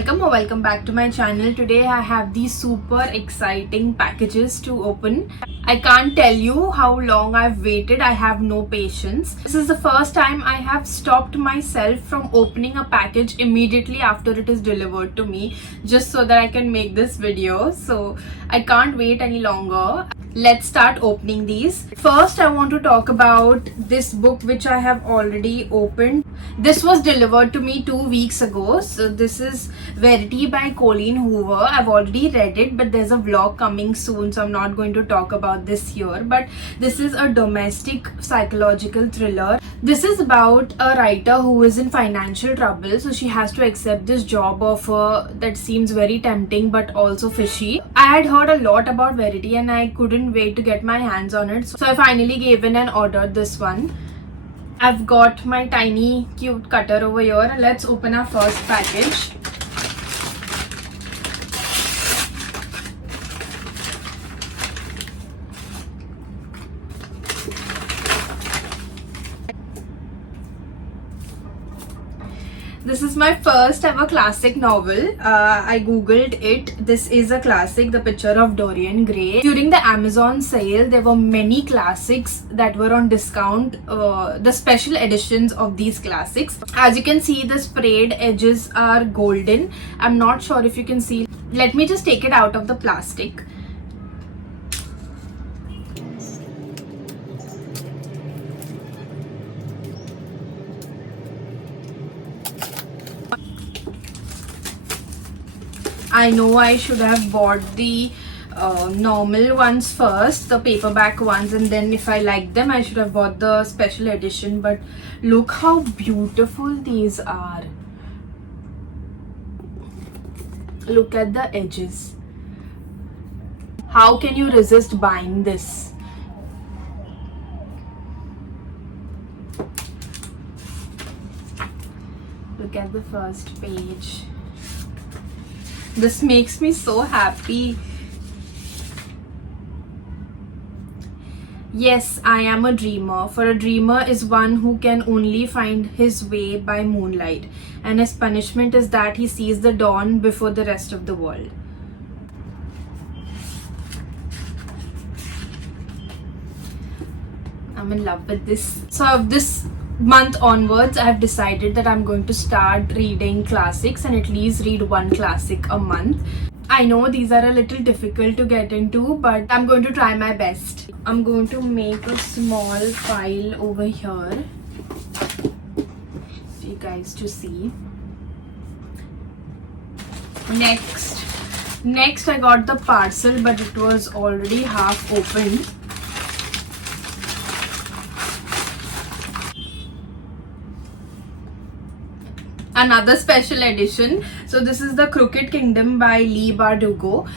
welcome or welcome back to my channel. Today I have these super exciting packages to open. I can't tell you how long I've waited. I have no patience. This is the first time I have stopped myself from opening a package immediately after it is delivered to me, just so that I can make this video. So I can't wait any longer. Let's start opening these. First, I want to talk about this book which I have already opened. This was delivered to me 2 weeks ago. So this is Verity by Colleen Hoover. I've already read it, but there's a vlog coming soon, so I'm not going to talk about this here. But this is a domestic psychological thriller. This is about a writer who is in financial trouble, so she has to accept this job offer that seems very tempting but also fishy. I had heard a lot about Verity and I couldn't wait to get my hands on it, so I finally gave in and ordered this one. I've got my tiny cute cutter over here. Let's open our first package. This is my first ever classic novel. I googled it. This is a classic, The Picture of Dorian Gray. During the Amazon sale, there were many classics that were on discount, the special editions of these classics. As you can see, the sprayed edges are golden. I'm not sure if you can see. Let me just take it out of the plastic. I know I should have bought the normal ones first, the paperback ones, and then if I like them I should have bought the special edition. But look how beautiful these are. Look at the edges. How can you resist buying this? Look at the first page. This makes me so happy. Yes, I am a dreamer. For a dreamer is one who can only find his way by moonlight, and his punishment is that he sees the dawn before the rest of the world. I'm in love with this. So this month onwards, I have decided that I'm going to start reading classics and at least read one classic a month. I know these are a little difficult to get into, but I'm going to try my best. I'm going to make a small pile over here for you guys to see. Next I got the parcel, but it was already half opened. Another special edition. So this is The Crooked Kingdom by Leigh Bardugo.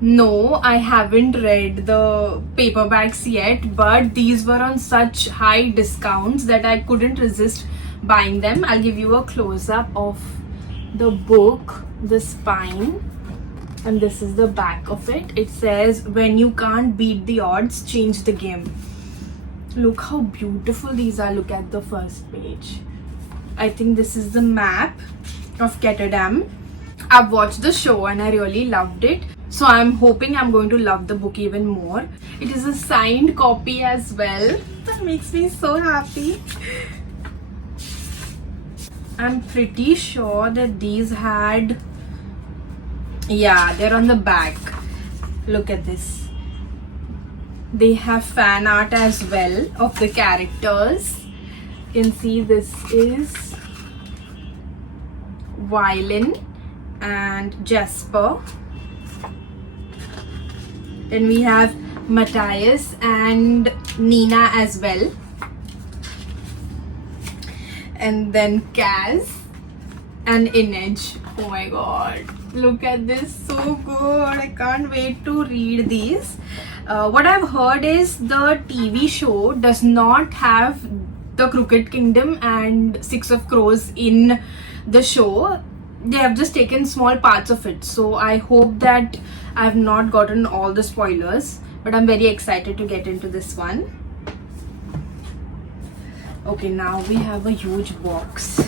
No, I haven't read the paperbacks yet, but these were on such high discounts that I couldn't resist buying them. I'll give you a close-up of the book, the spine, and this is the back of it. It says, "When you can't beat the odds, change the game." Look how beautiful these are. Look at the first page. I think this is the map of Ketterdam. I've watched the show and I really loved it. So I'm hoping I'm going to love the book even more. It is a signed copy as well. That makes me so happy. I'm pretty sure that these had... Yeah, they're on the back. Look at this. They have fan art as well of the characters. You can see this is Violin and Jasper. Then we have Matthias and Nina as well. And then Kaz and Inej. Oh my god. Look at this. So good. I can't wait to read these. What I've heard is the TV show does not have The Crooked Kingdom and Six of Crows in the show. They have just taken small parts of it, so I hope that I have not gotten all the spoilers, but I'm very excited to get into this one. Okay, now we have a huge box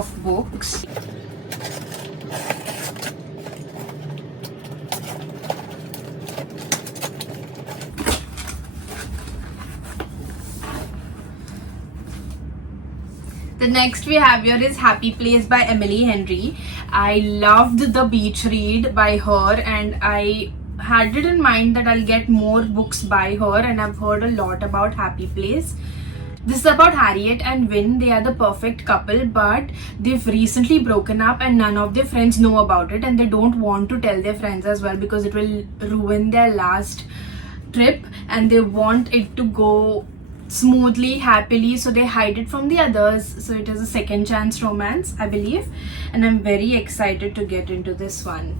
of books. The next we have here is Happy Place by Emily Henry. I loved the beach read by her, and I had it in mind that I'll get more books by her, and I've heard a lot about Happy Place. This is about Harriet and Vin. They are the perfect couple, but they've recently broken up and none of their friends know about it, and they don't want to tell their friends as well because it will ruin their last trip, and they want it to go smoothly, happily, so they hide it from the others. So it is a second chance romance, I believe, and I'm very excited to get into this one.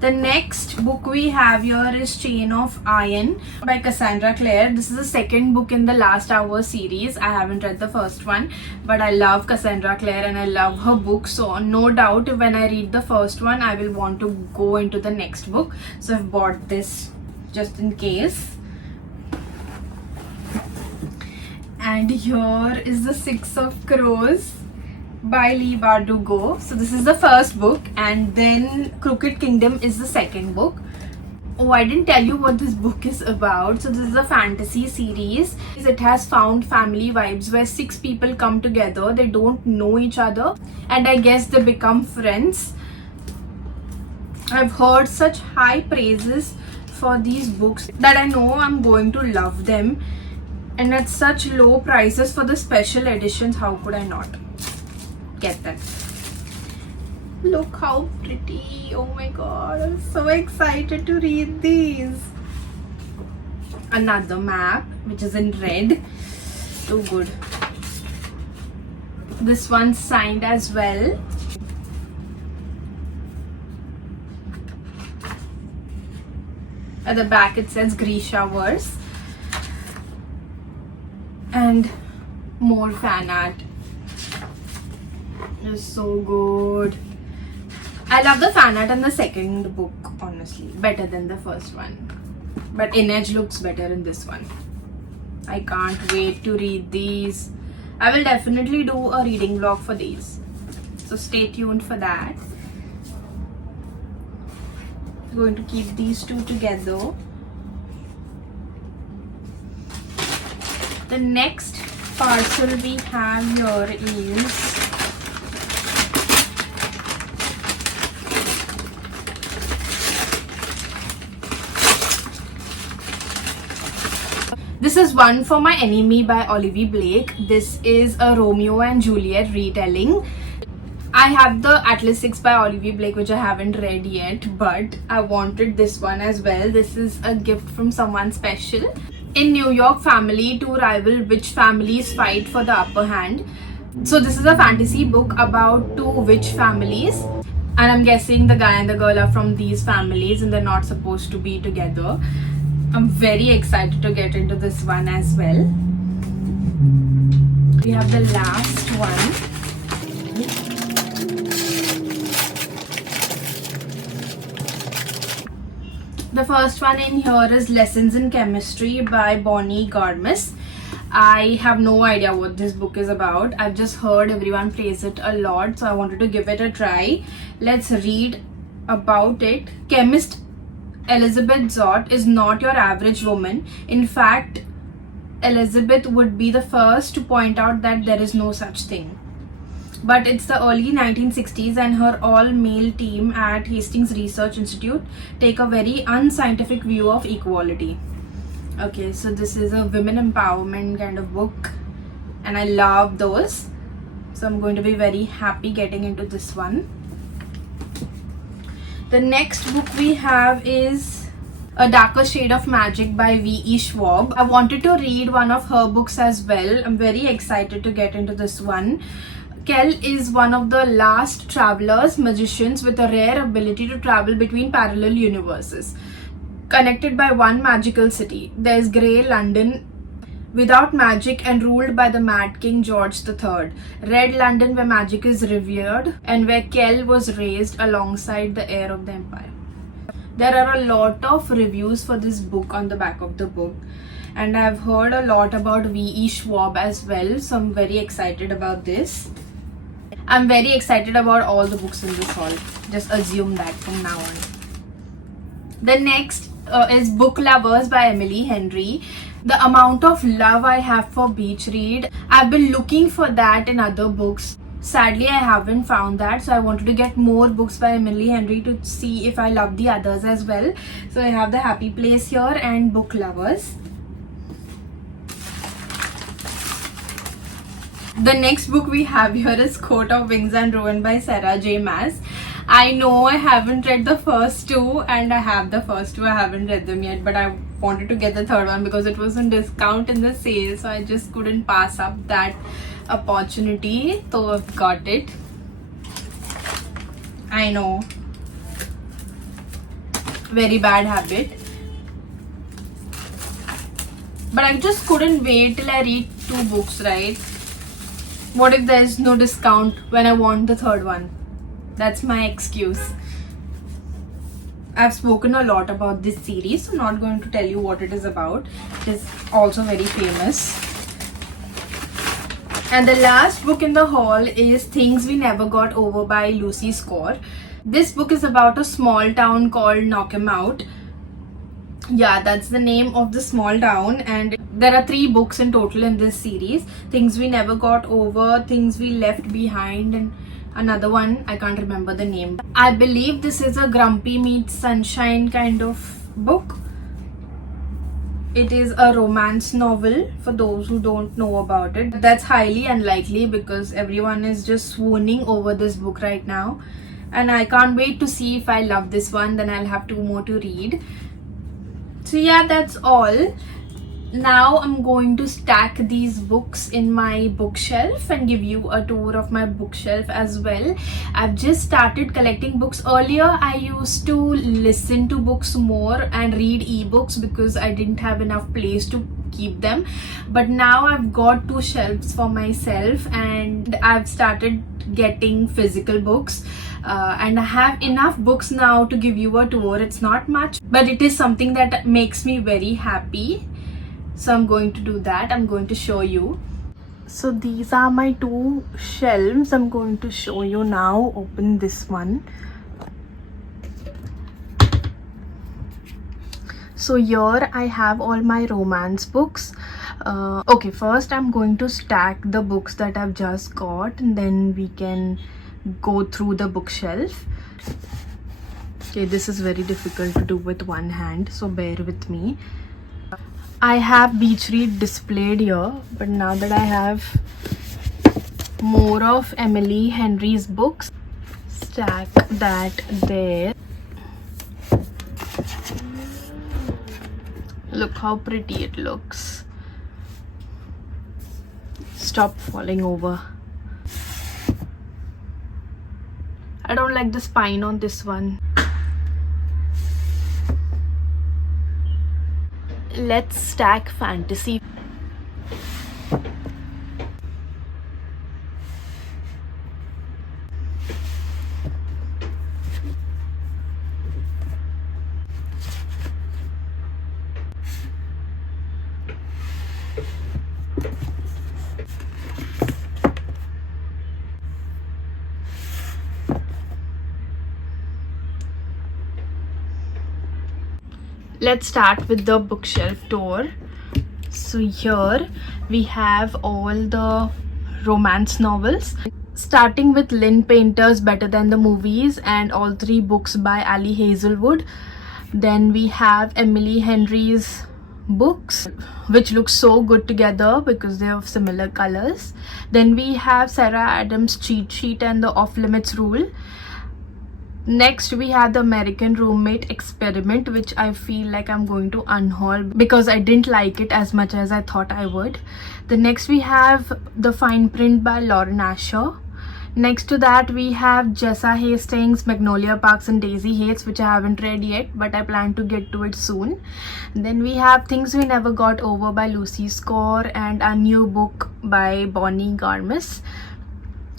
The next book we have here is Chain of Iron by Cassandra Clare. This is the second book in the Last Hour series. I haven't read the first one, but I love Cassandra Clare and I love her books. So no doubt when I read the first one, I will want to go into the next book. So I've bought this just in case. And here is The Six of Crows by Lee Bardugo. So this is the first book, and then Crooked Kingdom is the second book. Oh, I didn't tell you what this book is about. So this is a fantasy series. It has found family vibes where 6 people come together. They don't know each other, and I guess they become friends. I've heard such high praises for these books that I know I'm going to love them, and at such low prices for the special editions. How could I not get them? Look how pretty. Oh my god, I'm so excited to read these. Another map which is in red. Too good. This one's signed as well. At the back it says Grisha verse, and more fan art. It's so good. I love the fan art in the second book, honestly, better than the first one. But image looks better in this one. I can't wait to read these. I will definitely do a reading vlog for these, so stay tuned for that. I'm going to keep these two together. The next parcel we have here is This is One for My Enemy by Olivia Blake. This is a Romeo and Juliet retelling. I have the Atlas 6 by Olivia Blake, which I haven't read yet, but I wanted this one as well. This is a gift from someone special. In New York, family, 2 rival witch families fight for the upper hand. So this is a fantasy book about 2 witch families, and I'm guessing the guy and the girl are from these families and they're not supposed to be together. I'm very excited to get into this one as well. We have the last one. The first one in here is Lessons in Chemistry by Bonnie Garmis. I have no idea what this book is about. I've just heard everyone praise it a lot, so I wanted to give it a try. Let's read about it. Chemist Elizabeth Zott is not your average woman. In fact, Elizabeth would be the first to point out that there is no such thing. But it's the early 1960s, and her all-male team at Hastings Research Institute take a very unscientific view of equality. Okay, so this is a women empowerment kind of book, and I love those. So I'm going to be very happy getting into this one. The next book we have is A Darker Shade of Magic by V.E. Schwab. I wanted to read one of her books as well. I'm very excited to get into this one. Kell is one of the last travelers, magicians with a rare ability to travel between parallel universes, connected by one magical city. There's Grey London, without magic and ruled by the Mad King George III. Red London, where magic is revered and where Kell was raised alongside the heir of the empire. There are a lot of reviews for this book on the back of the book, and I've heard a lot about V.E. Schwab as well, so I'm very excited about this. I'm very excited about all the books in this haul. Just assume that from now on. The next is Book Lovers by Emily Henry. The amount of love I have for beach read, I've been looking for that in other books. Sadly, I haven't found that, so I wanted to get more books by Emily Henry to see if I love the others as well. So I have The Happy Place here and Book Lovers. The next book we have here is Coat of Wings and Ruin by Sarah J. Maas. I know I haven't read the first two, and I have the first two. I haven't read them yet, but I wanted to get the third one because it was on discount in the sale, so I just couldn't pass up that opportunity. So I've got it. I know, very bad habit, but I just couldn't wait till I read two books, right? What if there's no discount when I want the third one? That's my excuse. I've spoken a lot about this series, so I'm not going to tell you what it is about. It is also very famous. And the last book in the haul is Things We Never Got Over by Lucy Score. This book is about a small town called Knock 'Em Out. Yeah, that's the name of the small town, and there are 3 books in total in this series. Things We Never Got Over, Things We Left Behind, and another one, I can't remember the name. I believe this is a Grumpy Meets Sunshine kind of book. It is a romance novel for those who don't know about it. That's highly unlikely because everyone is just swooning over this book right now, and I can't wait to see if I love this one. Then I'll have 2 more to read. So yeah, that's all. Now I'm going to stack these books in my bookshelf and give you a tour of my bookshelf as well. I've just started collecting books. Earlier I used to listen to books more and read ebooks because I didn't have enough place to keep them, but now I've got 2 shelves for myself and I've started getting physical books. And I have enough books now to give you a tour. It's not much, but it is something that makes me very happy. So I'm going to do that. I'm going to show you. So these are my 2 shelves. I'm going to show you now. Open this one. So here I have all my romance books. Okay, first I'm going to stack the books that I've just got, and then we can go through the bookshelf. Okay, this is very difficult to do with one hand, so bear with me. I have Beach Read displayed here, but now that I have more of Emily Henry's books, stack that there. Look how pretty it looks. Stop falling over. I don't like the spine on this one. Let's stack fantasy. Let's start with the bookshelf tour. So here we have all the romance novels, starting with Lynn Painter's Better Than the Movies and all 3 books by Ali Hazelwood. Then we have Emily Henry's books, which look so good together because they have similar colors. Then we have Sarah Adams' Cheat Sheet and the Off Limits Rule. Next we have the American Roommate Experiment, which I feel like I'm going to unhaul because I didn't like it as much as I thought I would. The next we have The Fine Print by Lauren Asher. Next to that we have Jessa Hastings' Magnolia Parks and Daisy Hates, which I haven't read yet, but I plan to get to it soon. Then we have Things We Never Got Over by Lucy Score and a new book by Bonnie Garmis.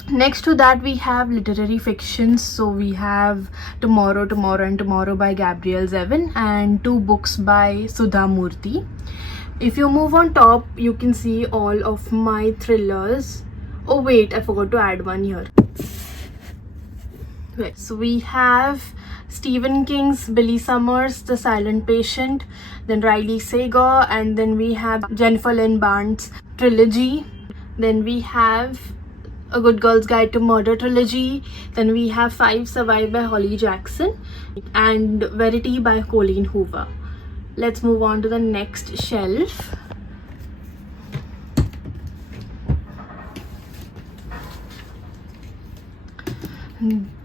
Next to that we have literary fictions. So we have Tomorrow, Tomorrow and Tomorrow by Gabrielle Zevin and 2 books by Sudha Murthy. If you move on top, you can see all of my thrillers. Oh wait, I forgot to add one here. Wait, so we have Stephen King's Billy Summers, The Silent Patient, then Riley Sager, and then we have Jennifer Lynn Barnes trilogy. Then we have A Good Girl's Guide to Murder trilogy. Then we have Five Survive by Holly Jackson and Verity by Colleen Hoover. Let's move on to the next shelf.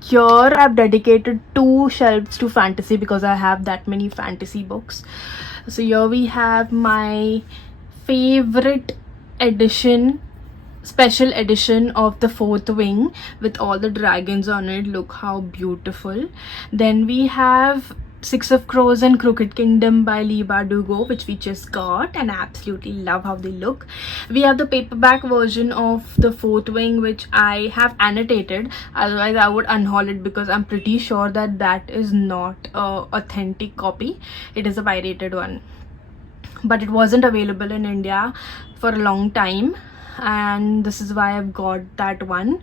Here I've dedicated 2 shelves to fantasy because I have that many fantasy books. So here we have my favorite edition, special edition of The Fourth Wing with all the dragons on it. Look how beautiful. Then we have Six of Crows and Crooked Kingdom by Leigh Bardugo, which we just got, and I absolutely love how they look. We have the paperback version of The Fourth Wing, which I have annotated, otherwise I would unhaul it because I'm pretty sure that that is not a authentic copy. It is a pirated one, but it wasn't available in India for a long time, and this is why I've got that one.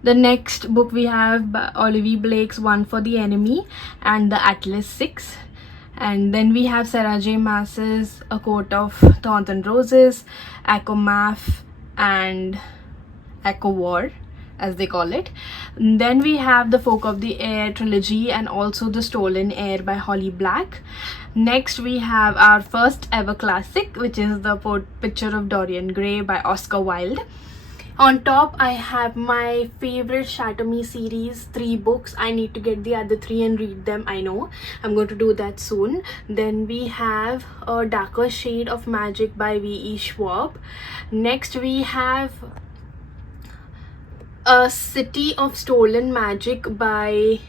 The next book we have Olivia Blake's One for the Enemy and the Atlas 6. And then we have Sarah J. Maas's A Coat of Thorns and Roses, ACOMAF and ACO War, as they call it. And then we have the Folk of the Air trilogy and also The Stolen Air by Holly Black. Next we have our first ever classic, which is The Picture of Dorian Gray by Oscar Wilde. On top I have my favorite Shatter Me series, 3 books. I need to get the other 3 and read them. I know I'm going to do that soon. Then we have A Darker Shade of Magic by V.E. Schwab. Next we have A City of Stolen Magic by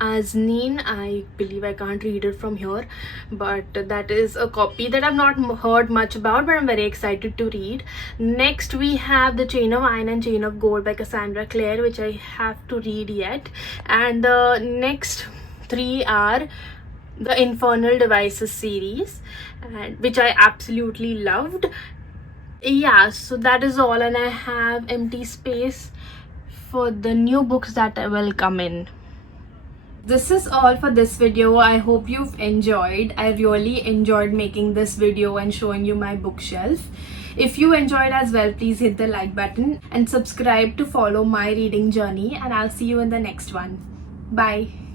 Azneen. I believe I can't read it from here, but that is a copy that I've not heard much about, but I'm very excited to read. Next we have The Chain of Iron and Chain of Gold by Cassandra Clare, which I have to read yet. And the next 3 are the Infernal Devices series, which I absolutely loved. Yeah, so that is all, and I have empty space for the new books that will come in. This is all for this video. I hope you've enjoyed. I really enjoyed making this video and showing you my bookshelf. If you enjoyed as well, please hit the like button and subscribe to follow my reading journey, and I'll see you in the next one. Bye.